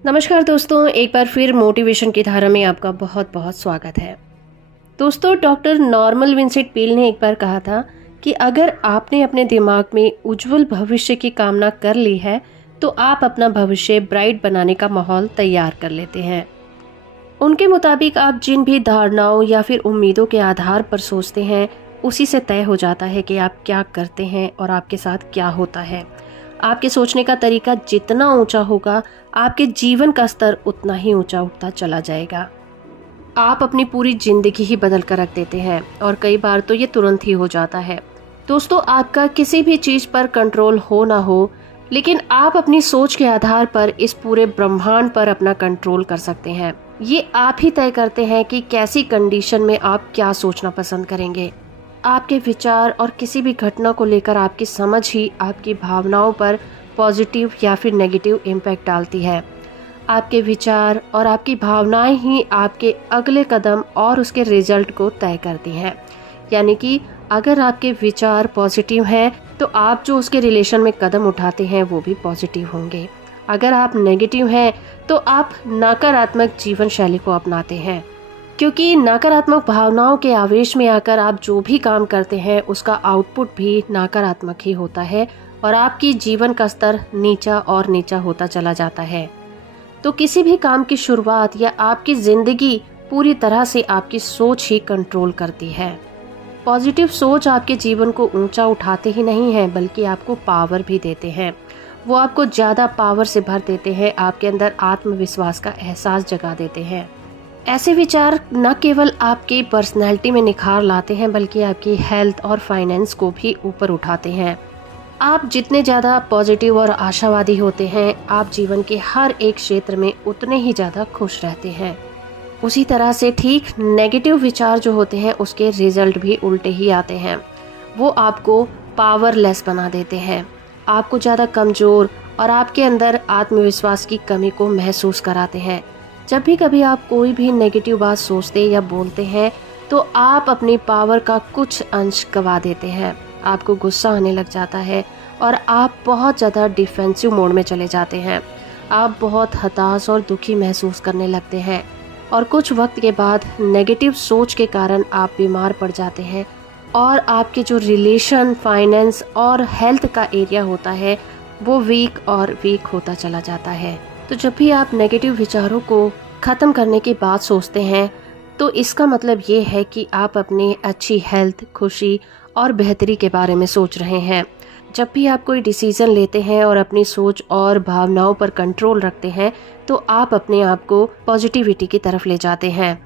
नमस्कार दोस्तों, एक बार फिर मोटिवेशन की धारा में आपका बहुत बहुत स्वागत है। दोस्तों, डॉक्टर नॉर्मन विंसेंट पील ने एक बार कहा था कि अगर आपने अपने दिमाग में उज्जवल भविष्य की कामना कर ली है तो आप अपना भविष्य ब्राइट बनाने का माहौल तैयार कर लेते हैं। उनके मुताबिक आप जिन भी धारणाओं या फिर उम्मीदों के आधार पर सोचते हैं उसी से तय हो जाता है कि आप क्या करते हैं और आपके साथ क्या होता है। आपके सोचने का तरीका जितना ऊंचा होगा, आपके जीवन का स्तर उतना ही ऊंचा उठता चला जाएगा। आप अपनी पूरी जिंदगी ही बदल कर रख देते हैं और कई बार तो ये तुरंत ही हो जाता है। दोस्तों, आपका किसी भी चीज पर कंट्रोल हो ना हो, लेकिन आप अपनी सोच के आधार पर इस पूरे ब्रह्मांड पर अपना कंट्रोल कर सकते हैं। ये आप ही तय करते हैं कि कैसी कंडीशन में आप क्या सोचना पसंद करेंगे। आपके विचार और किसी भी घटना को लेकर आपकी समझ ही आपकी भावनाओं पर पॉजिटिव या फिर नेगेटिव इम्पैक्ट डालती है। आपके विचार और आपकी भावनाएं ही आपके अगले कदम और उसके रिजल्ट को तय करती हैं। यानी कि अगर आपके विचार पॉजिटिव हैं तो आप जो उसके रिलेशन में कदम उठाते हैं वो भी पॉजिटिव होंगे। अगर आप नेगेटिव हैं तो आप नकारात्मक जीवन शैली को अपनाते हैं, क्योंकि नकारात्मक भावनाओं के आवेश में आकर आप जो भी काम करते हैं उसका आउटपुट भी नकारात्मक ही होता है और आपकी जीवन का स्तर नीचा और नीचा होता चला जाता है। तो किसी भी काम की शुरुआत या आपकी जिंदगी पूरी तरह से आपकी सोच ही कंट्रोल करती है। पॉजिटिव सोच आपके जीवन को ऊंचा उठाते ही नहीं है बल्कि आपको पावर भी देते हैं। वो आपको ज्यादा पावर से भर देते हैं, आपके अंदर आत्मविश्वास का एहसास जगा देते हैं। ऐसे विचार न केवल आपकी पर्सनैलिटी में निखार लाते हैं बल्कि आपकी हेल्थ और फाइनेंस को भी ऊपर उठाते हैं। आप जितने ज़्यादा पॉजिटिव और आशावादी होते हैं, आप जीवन के हर एक क्षेत्र में उतने ही ज़्यादा खुश रहते हैं। उसी तरह से ठीक नेगेटिव विचार जो होते हैं उसके रिजल्ट भी उल्टे ही आते हैं। वो आपको पावरलेस बना देते हैं, आपको ज़्यादा कमज़ोर और आपके अंदर आत्मविश्वास की कमी को महसूस कराते हैं। जब भी कभी आप कोई भी नेगेटिव बात सोचते या बोलते हैं तो आप अपनी पावर का कुछ अंश गवा देते हैं। आपको गुस्सा आने लग जाता है और आप बहुत ज़्यादा डिफेंसिव मोड में चले जाते हैं। आप बहुत हताश और दुखी महसूस करने लगते हैं और कुछ वक्त के बाद नेगेटिव सोच के कारण आप बीमार पड़ जाते हैं और आपके जो रिलेशन, फाइनेंस और हेल्थ का एरिया होता है वो वीक और वीक होता चला जाता है। तो जब भी आप नेगेटिव विचारों को ख़त्म करने की बात सोचते हैं तो इसका मतलब ये है कि आप अपनी अच्छी हेल्थ, खुशी और बेहतरी के बारे में सोच रहे हैं। जब भी आप कोई डिसीज़न लेते हैं और अपनी सोच और भावनाओं पर कंट्रोल रखते हैं तो आप अपने आप को पॉजिटिविटी की तरफ ले जाते हैं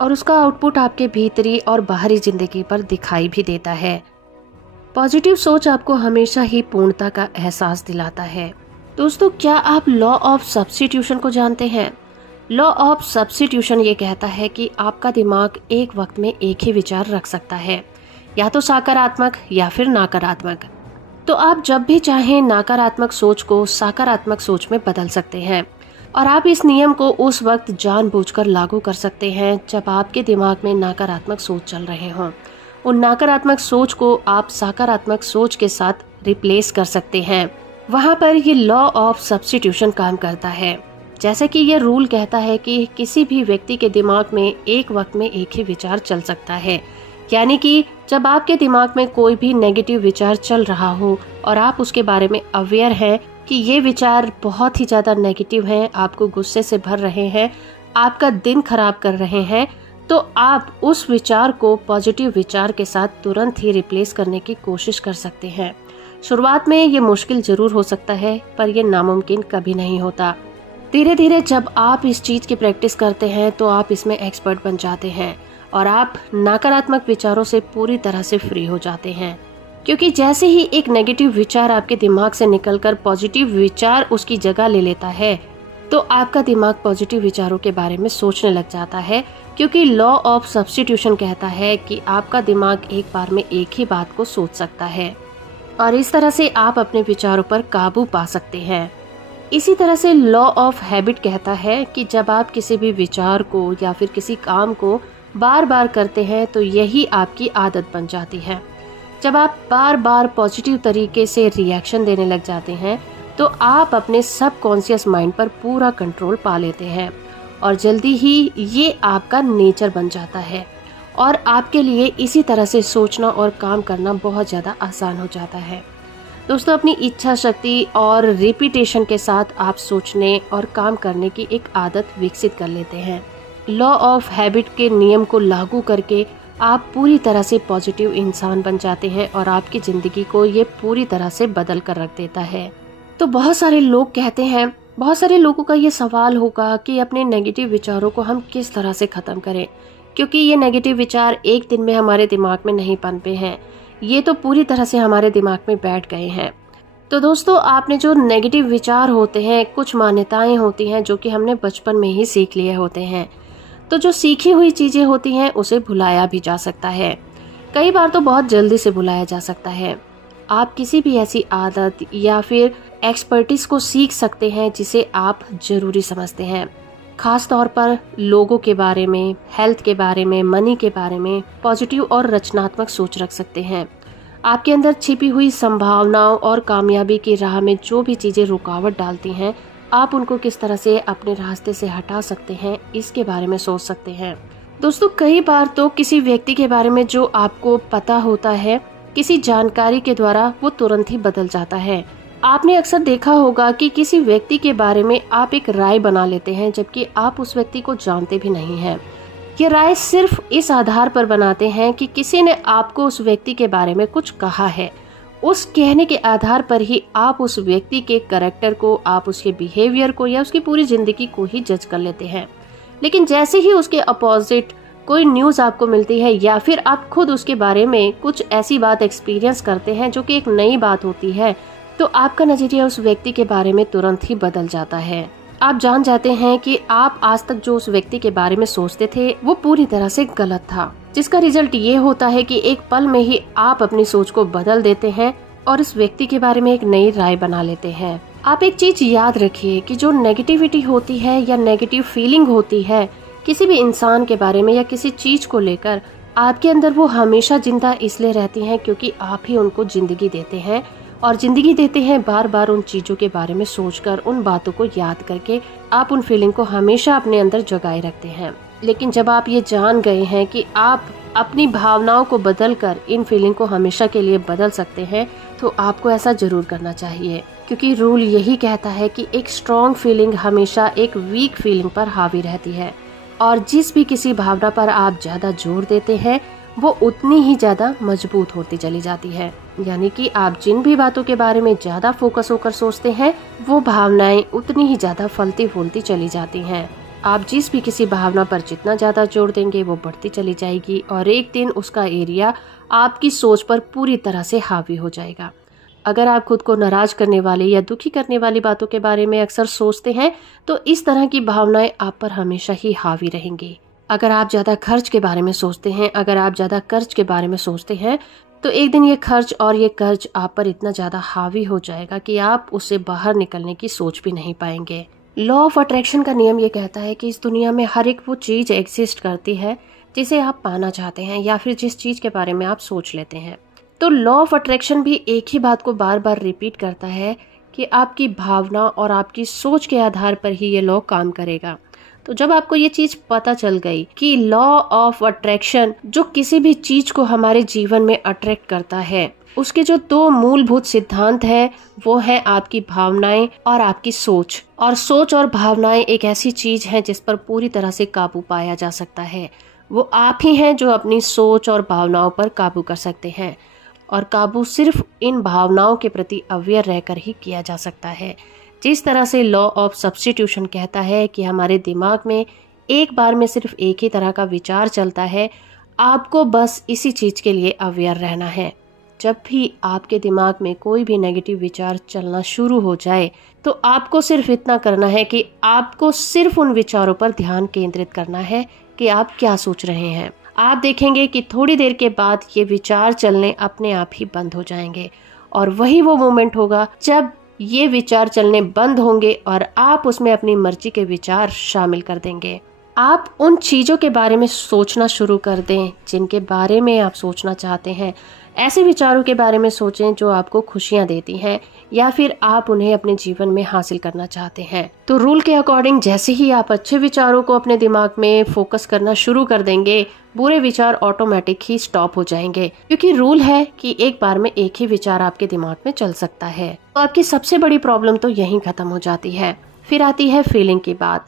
और उसका आउटपुट आपके भीतरी और बाहरी ज़िंदगी पर दिखाई भी देता है। पॉजिटिव सोच आपको हमेशा ही पूर्णता का एहसास दिलाता है। दोस्तों, क्या आप लॉ ऑफ सब्स्टिट्यूशन को जानते हैं? लॉ ऑफ सब्स्टिट्यूशन ये कहता है कि आपका दिमाग एक वक्त में एक ही विचार रख सकता है, या तो सकारात्मक या फिर नकारात्मक। तो आप जब भी चाहें नकारात्मक सोच को सकारात्मक सोच में बदल सकते हैं और आप इस नियम को उस वक्त जानबूझकर लागू कर सकते हैं जब आपके दिमाग में नकारात्मक सोच चल रहे हों। उन नकारात्मक सोच को आप सकारात्मक सोच के साथ रिप्लेस कर सकते हैं। वहाँ पर ये लॉ ऑफ सब्स्टिट्यूशन काम करता है। जैसे कि ये रूल कहता है कि किसी भी व्यक्ति के दिमाग में एक वक्त में एक ही विचार चल सकता है। यानी कि जब आपके दिमाग में कोई भी नेगेटिव विचार चल रहा हो और आप उसके बारे में अवेयर हैं कि ये विचार बहुत ही ज़्यादा नेगेटिव हैं, आपको गुस्से से भर रहे हैं, आपका दिन खराब कर रहे हैं, तो आप उस विचार को पॉजिटिव विचार के साथ तुरंत ही रिप्लेस करने की कोशिश कर सकते हैं। शुरुआत में ये मुश्किल जरूर हो सकता है पर ये नामुमकिन कभी नहीं होता। धीरे धीरे जब आप इस चीज़ की प्रैक्टिस करते हैं तो आप इसमें एक्सपर्ट बन जाते हैं और आप नकारात्मक विचारों से पूरी तरह से फ्री हो जाते हैं। क्योंकि जैसे ही एक नेगेटिव विचार आपके दिमाग से निकलकर पॉजिटिव विचार उसकी जगह ले लेता है तो आपका दिमाग पॉजिटिव विचारों के बारे में सोचने लग जाता है, क्योंकि लॉ ऑफ सब्स्टिट्यूशन कहता है कि आपका दिमाग एक बार में एक ही बात को सोच सकता है और इस तरह से आप अपने विचारों पर काबू पा सकते हैं। इसी तरह से लॉ ऑफ हैबिट कहता है कि जब आप किसी भी विचार को या फिर किसी काम को बार बार करते हैं तो यही आपकी आदत बन जाती है। जब आप बार बार पॉजिटिव तरीके से रिएक्शन देने लग जाते हैं तो आप अपने सबकॉन्शियस माइंड पर पूरा कंट्रोल पा लेते हैं और जल्दी ही ये आपका नेचर बन जाता है और आपके लिए इसी तरह से सोचना और काम करना बहुत ज़्यादा आसान हो जाता है। दोस्तों, अपनी इच्छा शक्ति और रिपीटेशन के साथ आप सोचने और काम करने की एक आदत विकसित कर लेते हैं। लॉ ऑफ हैबिट के नियम को लागू करके आप पूरी तरह से पॉजिटिव इंसान बन जाते हैं और आपकी ज़िंदगी को ये पूरी तरह से बदल कर रख देता है। तो बहुत सारे लोग कहते हैं, बहुत सारे लोगों का ये सवाल होगा कि अपने नेगेटिव विचारों को हम किस तरह से ख़त्म करें, क्योंकि ये नेगेटिव विचार एक दिन में हमारे दिमाग में नहीं पनपे हैं, ये तो पूरी तरह से हमारे दिमाग में बैठ गए हैं। तो दोस्तों, आपने जो नेगेटिव विचार होते हैं, कुछ मान्यताएं होती हैं जो कि हमने बचपन में ही सीख लिए होते हैं। तो जो सीखी हुई चीज़ें होती हैं उसे भुलाया भी जा सकता है, कई बार तो बहुत जल्दी से भुलाया जा सकता है। आप किसी भी ऐसी आदत या फिर एक्सपर्टीज को सीख सकते हैं जिसे आप जरूरी समझते हैं। खास तौर पर लोगों के बारे में, हेल्थ के बारे में, मनी के बारे में पॉजिटिव और रचनात्मक सोच रख सकते हैं। आपके अंदर छिपी हुई संभावनाओं और कामयाबी की राह में जो भी चीज़ें रुकावट डालती हैं, आप उनको किस तरह से अपने रास्ते से हटा सकते हैं, इसके बारे में सोच सकते हैं। दोस्तों, कई बार तो किसी व्यक्ति के बारे में जो आपको पता होता है, किसी जानकारी के द्वारा वो तुरंत ही बदल जाता है। आपने अक्सर देखा होगा कि किसी व्यक्ति के बारे में आप एक राय बना लेते हैं जबकि आप उस व्यक्ति को जानते भी नहीं हैं। ये राय सिर्फ इस आधार पर बनाते हैं कि किसी ने आपको उस व्यक्ति के बारे में कुछ कहा है। उस कहने के आधार पर ही आप उस व्यक्ति के कैरेक्टर को, आप उसके बिहेवियर को या उसकी पूरी जिंदगी को ही जज कर लेते हैं। लेकिन जैसे ही उसके अपोजिट कोई न्यूज़ आपको मिलती है या फिर आप खुद उसके बारे में कुछ ऐसी बात एक्सपीरियंस करते हैं जो कि एक नई बात होती है, तो आपका नजरिया उस व्यक्ति के बारे में तुरंत ही बदल जाता है। आप जान जाते हैं कि आप आज तक जो उस व्यक्ति के बारे में सोचते थे वो पूरी तरह से गलत था, जिसका रिजल्ट ये होता है कि एक पल में ही आप अपनी सोच को बदल देते हैं और इस व्यक्ति के बारे में एक नई राय बना लेते हैं। आप एक चीज याद रखिए कि जो नेगेटिविटी होती है या नेगेटिव फीलिंग होती है किसी भी इंसान के बारे में या किसी चीज को लेकर, आपके अंदर वो हमेशा जिंदा इसलिए रहती हैं क्योंकि आप ही उनको जिंदगी देते हैं और जिंदगी देते हैं बार बार उन चीजों के बारे में सोचकर, उन बातों को याद करके आप उन फीलिंग को हमेशा अपने अंदर जगाए रखते हैं। लेकिन जब आप ये जान गए हैं कि आप अपनी भावनाओं को बदलकर इन फीलिंग को हमेशा के लिए बदल सकते हैं, तो आपको ऐसा जरूर करना चाहिए, क्योंकि रूल यही कहता है कि एक स्ट्रॉन्ग फीलिंग हमेशा एक वीक फीलिंग पर हावी रहती है और जिस भी किसी भावना पर आप ज्यादा जोर देते हैं वो उतनी ही ज्यादा मजबूत होती चली जाती है। यानी कि आप जिन भी बातों के बारे में ज्यादा फोकस होकर सोचते हैं वो भावनाएं उतनी ही ज्यादा फलती फूलती चली जाती हैं। आप जिस भी किसी भावना पर जितना ज्यादा जोर देंगे वो बढ़ती चली जाएगी और एक दिन उसका एरिया आपकी सोच पर पूरी तरह से हावी हो जाएगा। अगर आप खुद को नाराज करने वाले या दुखी करने वाली बातों के बारे में अक्सर सोचते हैं तो इस तरह की भावनाएं आप पर हमेशा ही हावी रहेंगी। अगर आप ज्यादा खर्च के बारे में सोचते हैं, अगर आप ज्यादा कर्ज के बारे में सोचते हैं, तो एक दिन ये खर्च और ये कर्ज आप पर इतना ज्यादा हावी हो जाएगा कि आप उससे बाहर निकलने की सोच भी नहीं पाएंगे। लॉ ऑफ अट्रैक्शन का नियम ये कहता है कि इस दुनिया में हर एक वो चीज एग्जिस्ट करती है जिसे आप पाना चाहते हैं या फिर जिस चीज के बारे में आप सोच लेते हैं। तो लॉ ऑफ अट्रैक्शन भी एक ही बात को बार बार रिपीट करता है कि आपकी भावना और आपकी सोच के आधार पर ही ये लॉ काम करेगा। तो जब आपको ये चीज पता चल गई कि लॉ ऑफ अट्रैक्शन जो किसी भी चीज को हमारे जीवन में अट्रैक्ट करता है, उसके जो दो मूलभूत सिद्धांत है वो है आपकी भावनाएं और आपकी सोच। और सोच और भावनाएं एक ऐसी चीज है जिस पर पूरी तरह से काबू पाया जा सकता है। वो आप ही हैं जो अपनी सोच और भावनाओं पर काबू कर सकते हैं और काबू सिर्फ इन भावनाओं के प्रति अवेयर रहकर ही किया जा सकता है। जिस तरह से लॉ ऑफ सब्स्टिट्यूशन कहता है कि हमारे दिमाग में एक बार में सिर्फ एक ही तरह का विचार चलता है, आपको बस इसी चीज के लिए अवेयर रहना है। जब भी आपके दिमाग में कोई भी नेगेटिव विचार चलना शुरू हो जाए तो आपको सिर्फ इतना करना है कि आपको सिर्फ उन विचारों पर ध्यान केंद्रित करना है कि आप क्या सोच रहे हैं। आप देखेंगे कि थोड़ी देर के बाद ये विचार चलने अपने आप ही बंद हो जाएंगे और वही वो मोमेंट होगा जब ये विचार चलने बंद होंगे और आप उसमें अपनी मर्जी के विचार शामिल कर देंगे। आप उन चीज़ों के बारे में सोचना शुरू कर दें जिनके बारे में आप सोचना चाहते हैं। ऐसे विचारों के बारे में सोचें जो आपको खुशियां देती हैं या फिर आप उन्हें अपने जीवन में हासिल करना चाहते हैं। तो रूल के अकॉर्डिंग जैसे ही आप अच्छे विचारों को अपने दिमाग में फोकस करना शुरू कर देंगे, बुरे विचार ऑटोमेटिक ही स्टॉप हो जाएंगे, क्योंकि रूल है कि एक बार में एक ही विचार आपके दिमाग में चल सकता है। तो आपकी सबसे बड़ी प्रॉब्लम तो यहीं खत्म हो जाती है। फिर आती है फीलिंग की बात।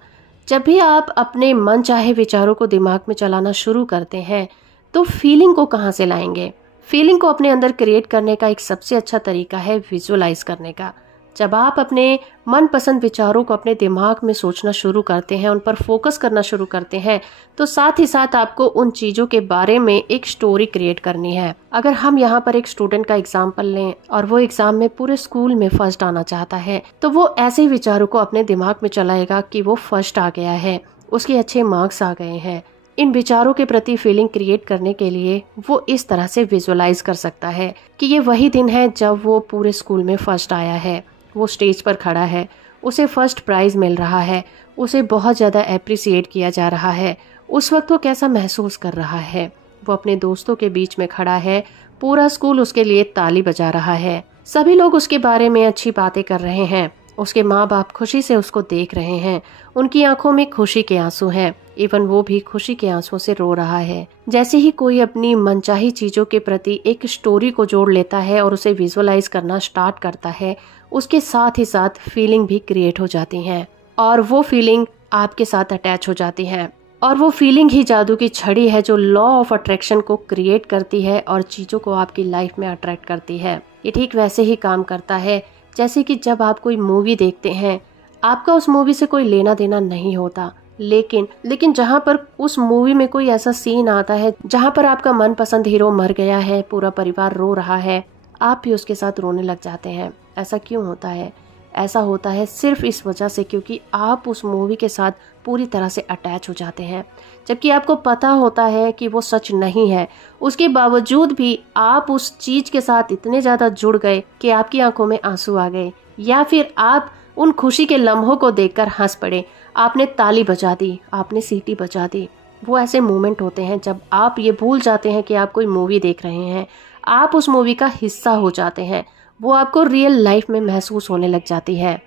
जब भी आप अपने मन चाहे विचारों को दिमाग में चलाना शुरू करते हैं तो फीलिंग को कहाँ से लाएंगे? फीलिंग को अपने अंदर क्रिएट करने का एक सबसे अच्छा तरीका है विजुअलाइज करने का। जब आप अपने मनपसंद विचारों को अपने दिमाग में सोचना शुरू करते हैं, उन पर फोकस करना शुरू करते हैं, तो साथ ही साथ आपको उन चीज़ों के बारे में एक स्टोरी क्रिएट करनी है। अगर हम यहाँ पर एक स्टूडेंट का एग्जाम्पल लें और वो एग्जाम में पूरे स्कूल में फर्स्ट आना चाहता है, तो वो ऐसे विचारों को अपने दिमाग में चलाएगा कि वो फर्स्ट आ गया है, उसके अच्छे मार्क्स आ गए हैं। इन विचारों के प्रति फीलिंग क्रिएट करने के लिए वो इस तरह से विजुअलाइज कर सकता है कि ये वही दिन है जब वो पूरे स्कूल में फर्स्ट आया है, वो स्टेज पर खड़ा है, उसे फर्स्ट प्राइज़ मिल रहा है, उसे बहुत ज़्यादा अप्रिसिएट किया जा रहा है। उस वक्त वो कैसा महसूस कर रहा है? वो अपने दोस्तों के बीच में खड़ा है, पूरा स्कूल उसके लिए ताली बजा रहा है, सभी लोग उसके बारे में अच्छी बातें कर रहे हैं, उसके माँ बाप खुशी से उसको देख रहे हैं, उनकी आंखों में खुशी के आंसू हैं, इवन वो भी खुशी के आंसुओं से रो रहा है। जैसे ही कोई अपनी मनचाही चीजों के प्रति एक स्टोरी को जोड़ लेता है और उसे विजुअलाइज करना स्टार्ट करता है, उसके साथ ही साथ फीलिंग भी क्रिएट हो जाती है और वो फीलिंग आपके साथ अटैच हो जाती है। और वो फीलिंग ही जादू की छड़ी है जो लॉ ऑफ अट्रैक्शन को क्रिएट करती है और चीजों को आपकी लाइफ में अट्रैक्ट करती है। ये ठीक वैसे ही काम करता है जैसे कि जब आप कोई मूवी देखते हैं, आपका उस मूवी से कोई लेना देना नहीं होता, लेकिन जहाँ पर उस मूवी में कोई ऐसा सीन आता है जहाँ पर आपका मनपसंद हीरो मर गया है, पूरा परिवार रो रहा है, आप भी उसके साथ रोने लग जाते हैं। ऐसा क्यों होता है? ऐसा होता है सिर्फ इस वजह से क्योंकि आप उस मूवी के साथ पूरी तरह से अटैच हो जाते हैं, जबकि आपको पता होता है कि वो सच नहीं है। उसके बावजूद भी आप उस चीज के साथ इतने ज्यादा जुड़ गए कि आपकी आंखों में आंसू आ गए, या फिर आप उन खुशी के लम्हों को देखकर हंस पड़े, आपने ताली बजा दी, आपने सीटी बजा दी। वो ऐसे मोमेंट होते हैं जब आप ये भूल जाते हैं कि आप कोई मूवी देख रहे हैं, आप उस मूवी का हिस्सा हो जाते हैं, वो आपको रियल लाइफ में महसूस होने लग जाती है।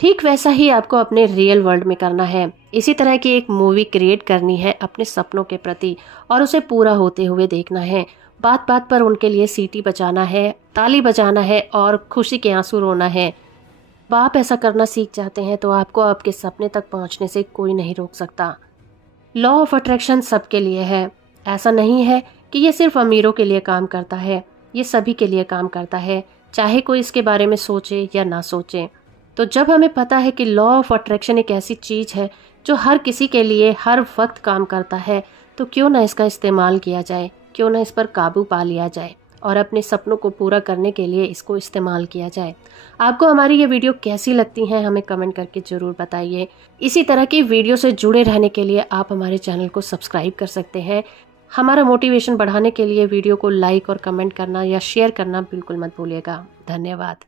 ठीक वैसा ही आपको अपने रियल वर्ल्ड में करना है। इसी तरह की एक मूवी क्रिएट करनी है अपने सपनों के प्रति और उसे पूरा होते हुए देखना है। बात बात पर उनके लिए सीटी बजाना है, ताली बजाना है और खुशी के आंसू रोना है। आप ऐसा करना सीख जाते हैं तो आपको आपके सपने तक पहुंचने से कोई नहीं रोक सकता। लॉ ऑफ अट्रैक्शन सबके लिए है। ऐसा नहीं है कि ये सिर्फ अमीरों के लिए काम करता है, ये सभी के लिए काम करता है, चाहे कोई इसके बारे में सोचे या ना सोचे। तो जब हमें पता है कि लॉ ऑफ अट्रैक्शन एक ऐसी चीज है जो हर किसी के लिए हर वक्त काम करता है, तो क्यों ना इसका इस्तेमाल किया जाए, क्यों ना इस पर काबू पा लिया जाए और अपने सपनों को पूरा करने के लिए इसको इस्तेमाल किया जाए। आपको हमारी ये वीडियो कैसी लगती है हमें कमेंट करके जरूर बताइए। इसी तरह की वीडियो से जुड़े रहने के लिए आप हमारे चैनल को सब्सक्राइब कर सकते हैं। हमारा मोटिवेशन बढ़ाने के लिए वीडियो को लाइक और कमेंट करना या शेयर करना बिल्कुल मत भूलिएगा। धन्यवाद।